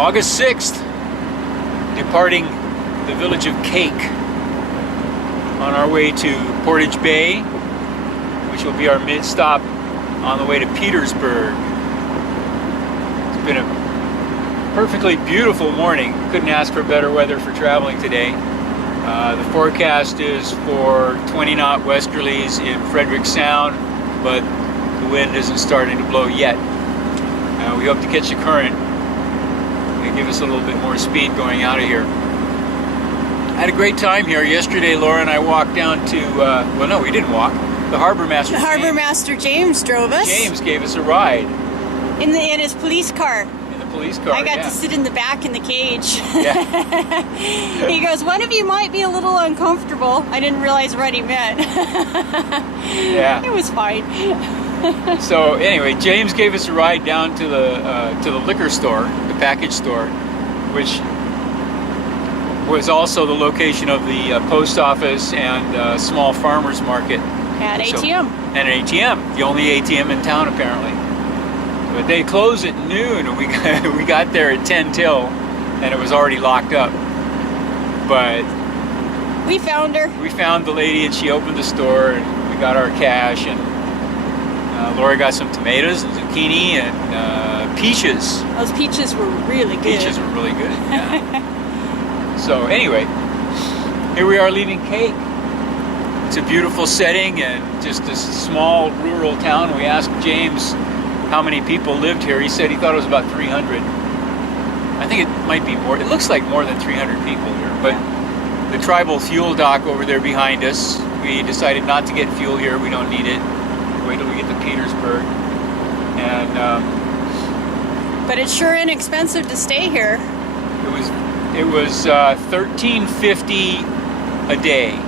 August 6th, departing the village of Kake on our way to Portage Bay, which will be our mid-stop on the way to Petersburg. It's been a perfectly beautiful morning. Couldn't ask for better weather for traveling today. The forecast is for 20-knot westerlies in Frederick Sound, but the wind isn't starting to blow yet. We hope to catch the current and give us a little bit more speed going out of here. I had a great time here. Yesterday, Laura and I walked down to, well, no, we didn't walk. The Harbor Master James. Harbor Master James drove us. James gave us a ride. In his police car. In the police car, I got to sit in the back in the cage. Yeah. He goes, one of you might be a little uncomfortable. I didn't realize what he meant. Yeah. It was fine. So anyway, James gave us a ride down to the liquor store, the package store, which was also the location of the post office and small farmers market. And ATM. And an ATM, the only ATM in town apparently. But they close at noon, and we got there at 10 till, and it was already locked up. But we found her. We found the lady, and she opened the store, and we got our cash, and Laura got some tomatoes and zucchini and peaches. Those peaches were really good. Peaches were really good, yeah. So anyway, here we are leaving Kake. It's a beautiful setting and just a small rural town. We asked James how many people lived here. He said he thought it was about 300. I think it might be more. It looks like more than 300 people here. But the tribal fuel dock over there behind us, we decided not to get fuel here. We don't need it. Wait till we get to Petersburg. And but it's sure inexpensive to stay here. It was $13.50 a day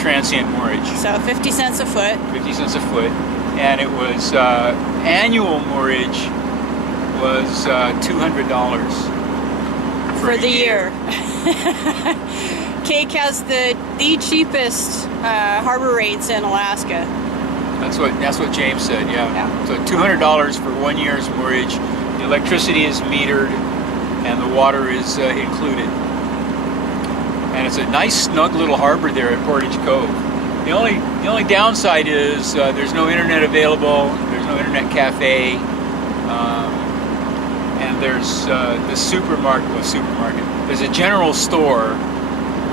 transient moorage. So 50 cents a foot. 50 cents a foot. And it was annual moorage was $200 for the year. Kake has the cheapest harbor rates in Alaska. That's what James said. Yeah. So $200 for 1 year's moorage. The electricity is metered, and the water is included. And it's a nice, snug little harbor there at Portage Cove. The only downside is there's no internet available. There's no internet cafe, and there's the supermarket. There's a general store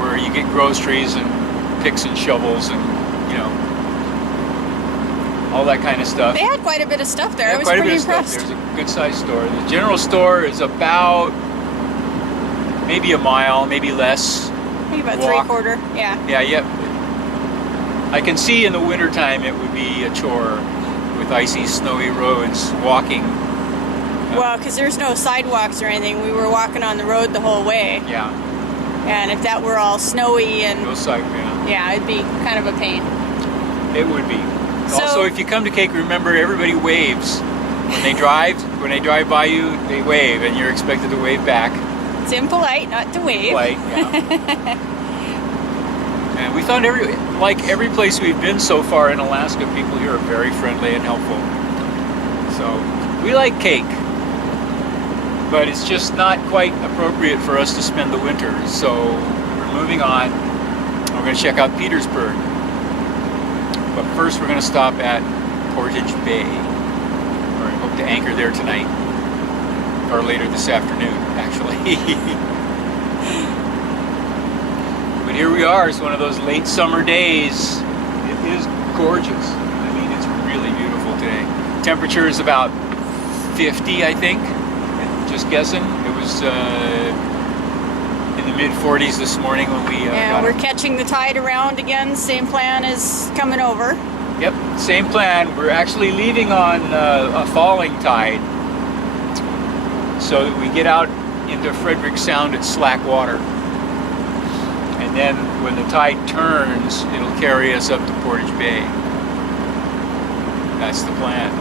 where you get groceries and picks and shovels and all that kind of stuff. They had quite a bit of stuff there. I was quite pretty a bit impressed. Of stuff. There's a good-sized store. The general store is about maybe a mile, maybe less. Maybe about walk. 3/4. Yeah. Yeah. I can see in the wintertime it would be a chore with icy, snowy roads, walking. Well, because there's no sidewalks or anything. We were walking on the road the whole way. Yeah. And if that were all snowy and... No sidewalk, yeah, it'd be kind of a pain. It would be. So, also, if you come to Kake, remember everybody waves. When they drive by you, they wave, and you're expected to wave back. It's impolite not to wave. Polite, yeah. And we found every place we've been so far in Alaska, people here are very friendly and helpful. So we like Kake, but it's just not quite appropriate for us to spend the winter. So we're moving on. We're going to check out Petersburg. But first we're going to stop at Portage Bay. Or I hope to anchor there tonight. Or later this afternoon, actually. But here we are. It's one of those late summer days. It is gorgeous. I mean, it's really beautiful today. Temperature is about 50, I think. Just guessing. It was in the mid-40s this morning when we got we're catching the tide around again. Same plan as coming over. Yep, same plan. We're actually leaving on a falling tide, so that we get out into Frederick Sound at slack water. And then when the tide turns, it'll carry us up to Portage Bay. That's the plan.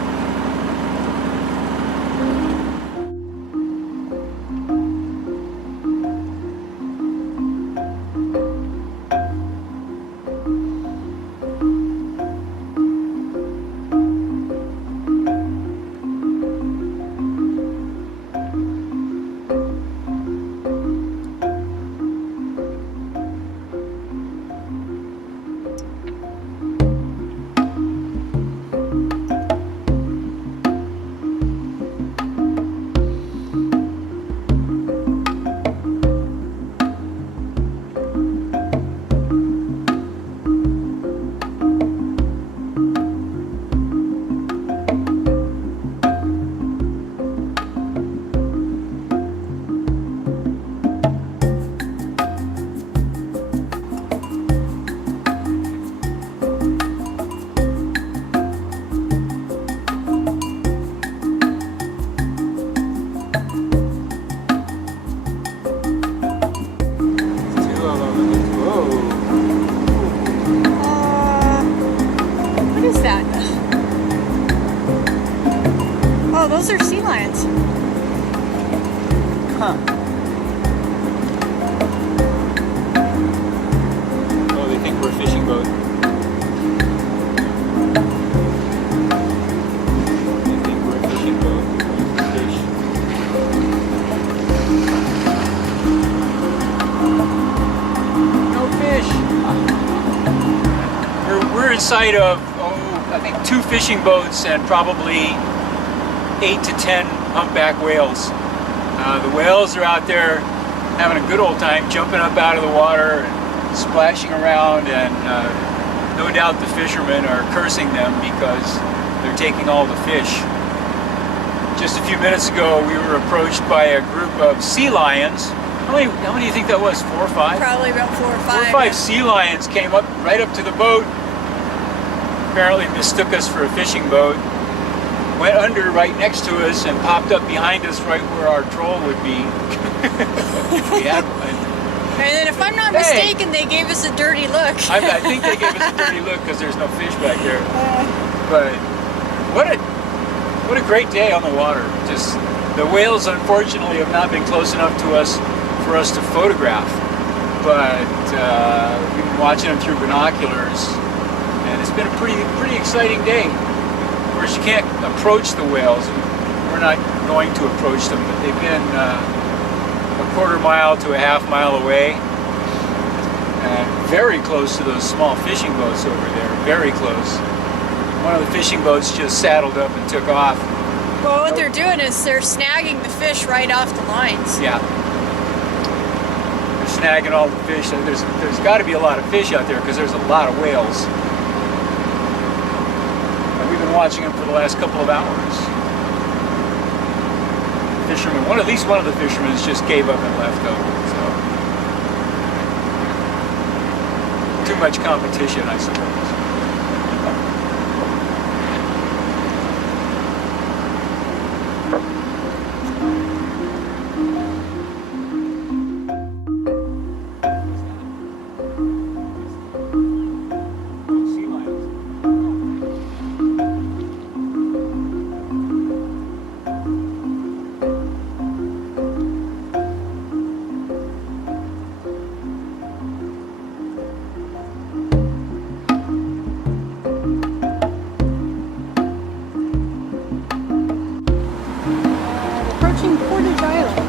Those are sea lions. Huh. Oh, they think we're a fishing boat. They think we're a fishing boat. Fish. No fish. We're in sight of, I think 2 fishing boats and probably 8 to 10 humpback whales. The whales are out there having a good old time, jumping up out of the water and splashing around, and no doubt the fishermen are cursing them because they're taking all the fish. Just a few minutes ago, we were approached by a group of sea lions. How many do you think that was? 4 or 5? Probably about 4 or 5. 4 or 5 sea lions came up right up to the boat. Apparently mistook us for a fishing boat. Went under right next to us and popped up behind us right where our troll would be if we had one. And then if I'm not mistaken, they gave us a dirty look. I think they gave us a dirty look because there's no fish back there. But what a great day on the water. Just the whales, unfortunately, have not been close enough to us for us to photograph. But we've been watching them through binoculars, and it's been a pretty exciting day. Of course, you can't approach the whales. We're not going to approach them, but they've been a quarter mile to a half mile away, and very close to those small fishing boats over there. Very close. One of the fishing boats just saddled up and took off. Well, what they're doing is they're snagging the fish right off the lines. Yeah. They're snagging all the fish. There's got to be a lot of fish out there because there's a lot of whales. We've been watching them for the last couple of hours. Fishermen, at least one of the fishermen just gave up and left though. So too much competition, I suppose. Approaching Portage Island.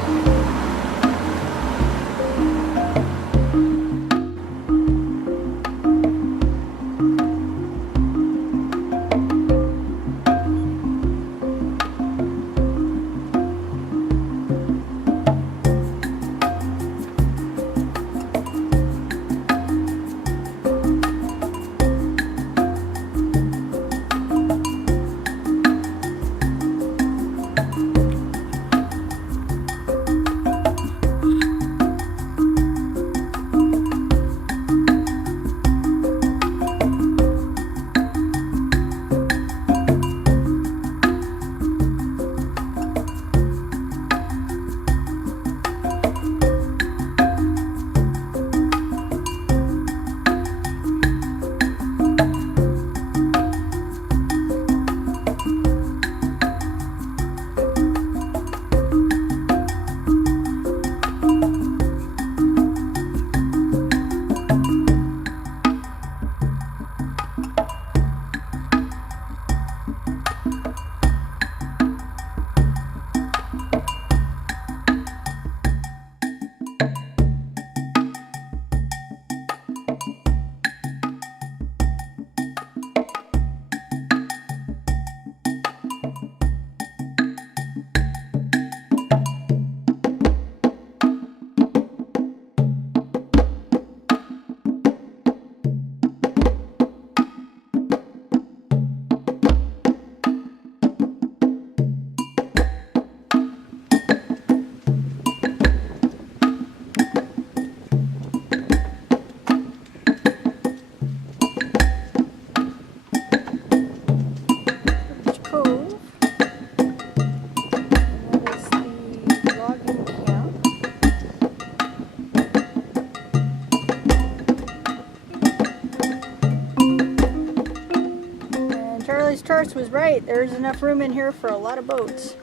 Charlie's Charts was right. There's enough room in here for a lot of boats.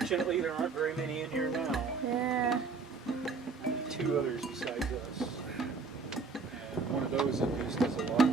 Fortunately, there aren't very many in here now. Yeah. Only 2 others besides us. And one of those at least is a lot.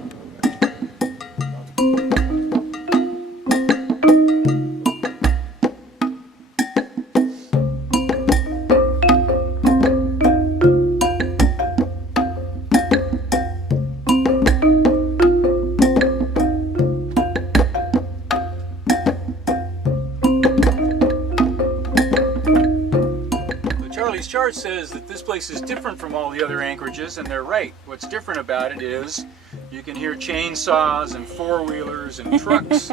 Charlie's chart says that this place is different from all the other anchorages, and they're right. What's different about it is you can hear chainsaws and four-wheelers and trucks.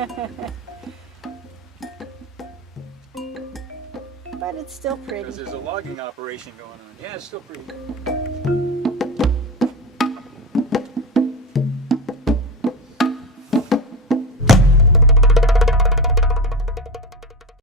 But it's still pretty. Because there's a logging operation going on. Yeah, it's still pretty.